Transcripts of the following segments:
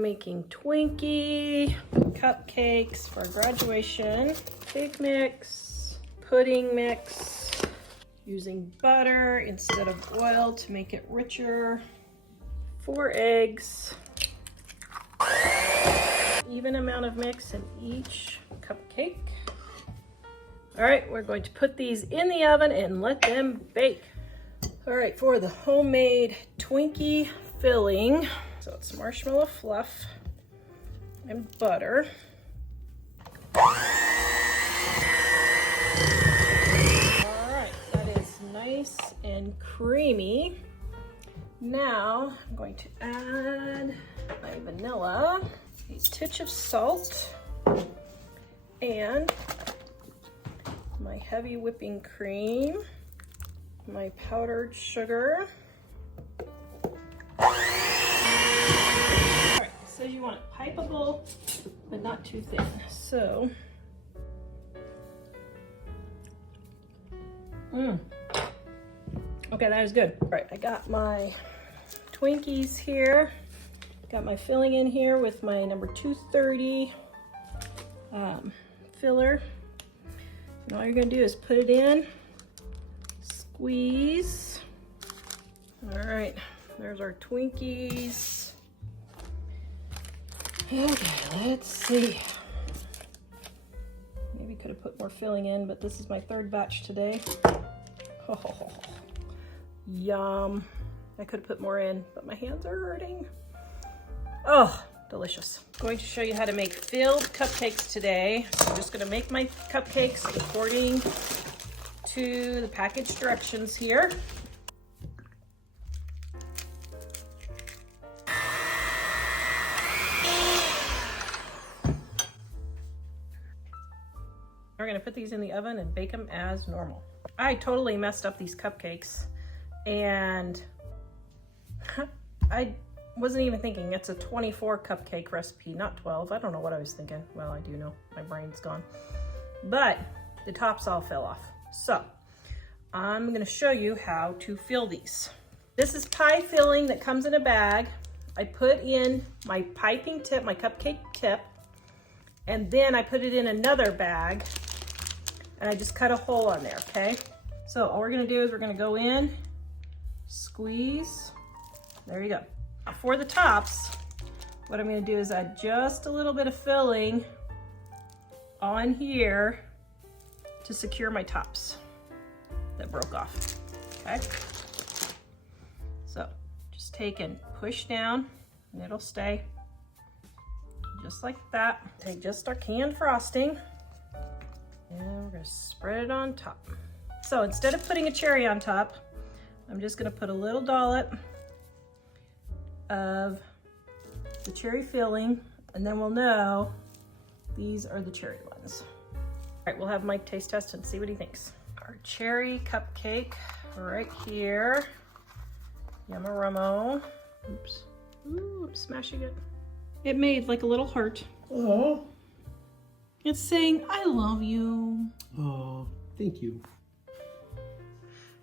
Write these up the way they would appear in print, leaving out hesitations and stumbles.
I'm making Twinkie cupcakes for graduation. Cake mix, pudding mix, using butter instead of oil to make it richer. 4 eggs. Even amount of mix in each cupcake. All right, we're going to put these in the oven and let them bake. All right, for the homemade Twinkie filling, so it's marshmallow fluff and butter. All right, that is nice and creamy. Now I'm going to add my vanilla, a touch of salt, and my heavy whipping cream, my powdered sugar. All right, it says you want it pipeable, but not too thin. So, okay, that is good. All right, I got my Twinkies here. Got my filling in here with my number 230 filler. And all you're gonna do is put it in, squeeze. All right, there's our Twinkies. Okay, let's see. Maybe could have put more filling in, but this is my 3rd batch today. Oh, yum. I could have put more in, but my hands are hurting. Oh, delicious. I'm going to show you how to make filled cupcakes today. So I'm just gonna make my cupcakes according to the package directions here. We're gonna put these in the oven and bake them as normal. I totally messed up these cupcakes and I wasn't even thinking. It's a 24 cupcake recipe, not 12. I don't know what I was thinking. Well, I do know. My brain's gone. But the tops all fell off. So I'm going to show you how to fill these. This is pie filling that comes in a bag. I put in my piping tip, my cupcake tip, and then I put it in another bag and I just cut a hole on there, okay? So all we're going to do is we're going to go in, squeeze. There you go. For the tops, what I'm going to do is add just a little bit of filling on here to secure my tops that broke off, okay? So just take and push down and it'll stay just like that. Take just our canned frosting and we're going to spread it on top. So instead of putting a cherry on top, I'm just going to put a little dollop of the cherry filling, and then we'll know these are the cherry ones. All right, we'll have Mike taste test and see what he thinks. Our cherry cupcake right here. Yumma-rummo. Oops. Ooh, I'm smashing it. It made like a little heart. Oh. It's saying, I love you. Oh, thank you.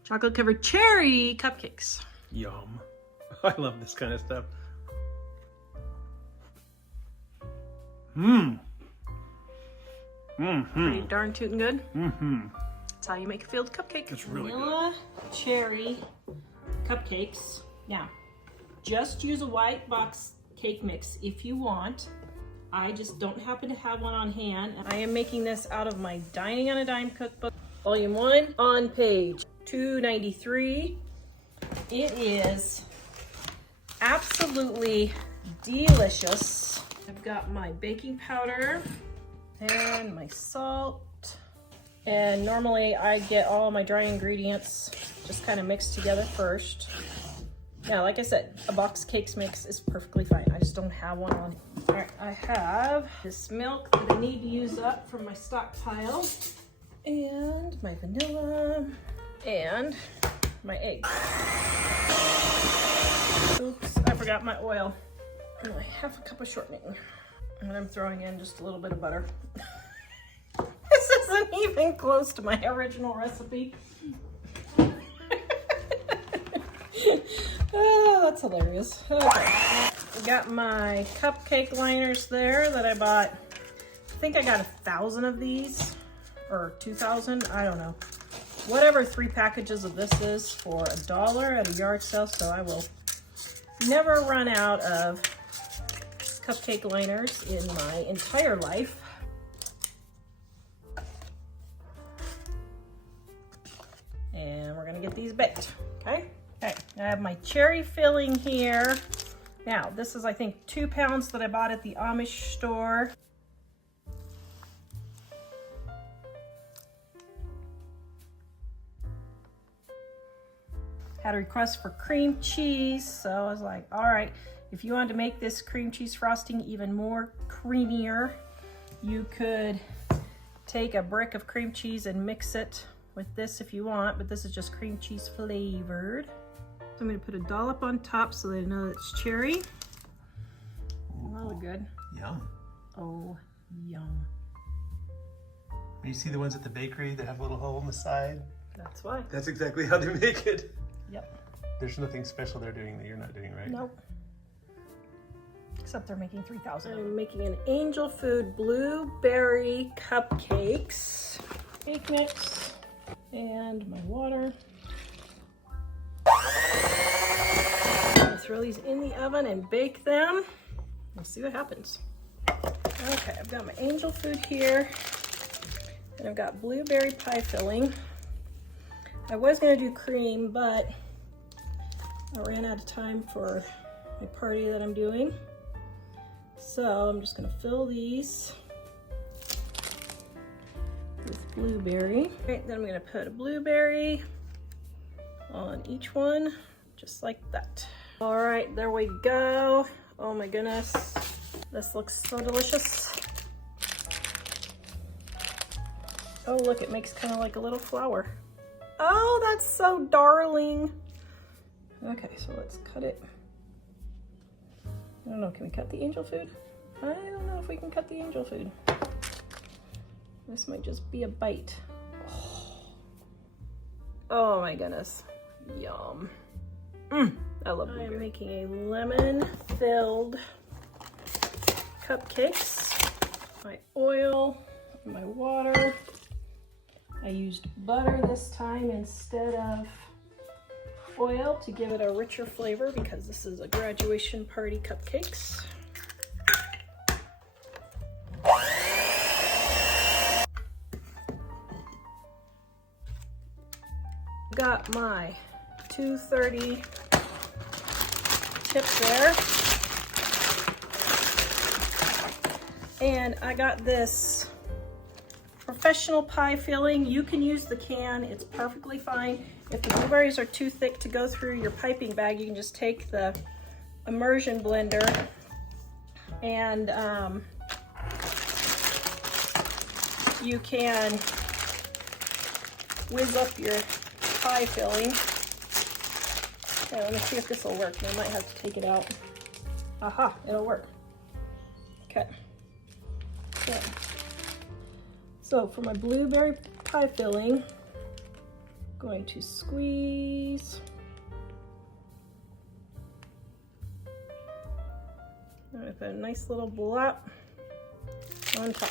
Chocolate covered cherry cupcakes. Yum. I love this kind of stuff. Pretty darn tootin' good. That's how you make a filled cupcake. It's really Vanilla cherry cupcakes. Now, just use a white box cake mix if you want. I just don't happen to have one on hand. I am making this out of my Dining on a Dime cookbook, volume 1, on page 293. It is absolutely delicious. I've got my baking powder and my salt. And normally I get all my dry ingredients just kind of mixed together first. Now, like I said, a box cakes mix is perfectly fine. I just don't have one on. All right, I have this milk that I need to use up from my stockpile, and my vanilla, and my eggs. Oops, I forgot my oil. And I have a cup of shortening. And I'm throwing in just a little bit of butter. This isn't even close to my original recipe. Oh, that's hilarious. Okay. got my cupcake liners there that I bought. I think I got 1,000 of these, or 2,000, I don't know. Whatever 3 packages of this is for $1 at a yard sale, so I will never run out of cupcake liners in my entire life. And we're gonna get these baked, okay? Okay, I have my cherry filling here. Now, this is, I think, 2 pounds that I bought at the Amish store. Had a request for cream cheese, so I was like, all right, if you wanted to make this cream cheese frosting even more creamier, you could take a brick of cream cheese and mix it with this if you want, but this is just cream cheese flavored. So I'm gonna put a dollop on top so they know it's cherry. That'll look good. Yum. Oh, yum. You see the ones at the bakery that have a little hole in the side? That's why. That's exactly how they make it. Yep. There's nothing special they're doing that you're not doing, right? Nope. Except they're making 3,000. I'm making an Angel Food blueberry cupcakes. Cake mix and my water. Throw these in the oven and bake them. We'll see what happens. Okay, I've got my Angel Food here, and I've got blueberry pie filling. I was gonna do cream, but I ran out of time for my party that I'm doing. So I'm just gonna fill these with blueberry. Okay, then I'm gonna put a blueberry on each one, just like that. All right, there we go. Oh my goodness, this looks so delicious. Oh look, it makes kind of like a little flower. Oh, that's so darling. Okay, so let's cut it. I don't know, can we cut the Angel Food? I don't know if we can cut the Angel Food. This might just be a bite. Oh my goodness, yum. I love blueberry. I'm making a lemon-filled cupcakes. My oil, my water. I used butter this time instead of oil to give it a richer flavor because this is a graduation party cupcakes. Got my 230 tip there. And I got this professional pie filling. You can use the can, it's perfectly fine. If the blueberries are too thick to go through your piping bag, you can just take the immersion blender and you can whiz up your pie filling. Okay, let me see if this will work. I might have to take it out. Aha, it'll work. Okay. So for my blueberry pie filling, I'm going to squeeze. I'm going to put a nice little blob on top.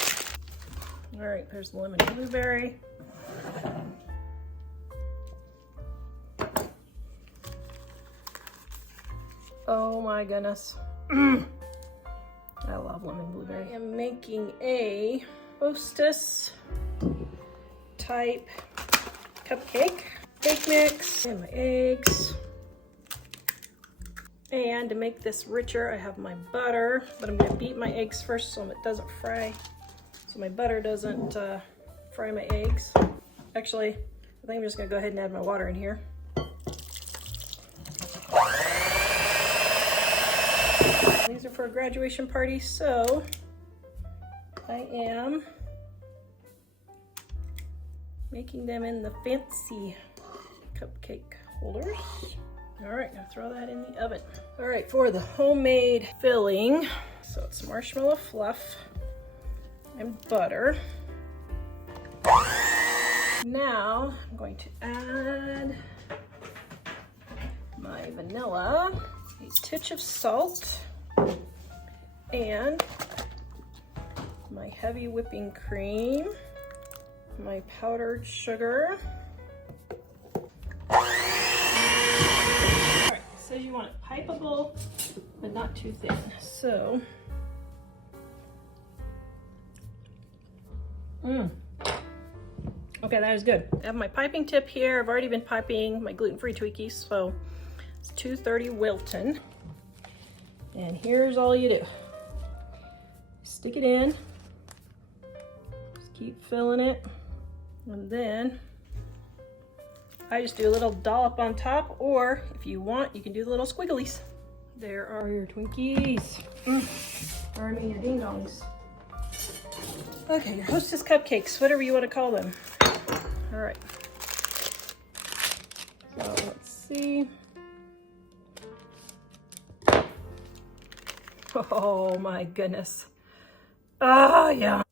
All right, there's the lemon blueberry. Oh my goodness. I love lemon blueberry. I am making a Hostess type cupcake. Cake mix and my eggs. And to make this richer, I have my butter, but I'm gonna beat my eggs first so it doesn't fry. So my butter doesn't fry my eggs. Actually, I think I'm just gonna go ahead and add my water in here. These are for a graduation party, so I am making them in the fancy cupcake holders. All right, now throw that in the oven. All right, for the homemade filling, so it's marshmallow fluff and butter. Now I'm going to add my vanilla, a titch of salt, And my heavy whipping cream, my powdered sugar. All right, it says you want it pipeable, but not too thin. So, okay, that is good. I have my piping tip here. I've already been piping my gluten-free Twinkies, so it's 230 Wilton. And here's all you do. Stick it in, just keep filling it, and then I just do a little dollop on top, or if you want, you can do the little squigglies. There are your Twinkies. Or I mean your ding dongs. Okay, your Hostess cupcakes, whatever you want to call them. All right. So let's see. Oh my goodness. Oh yeah.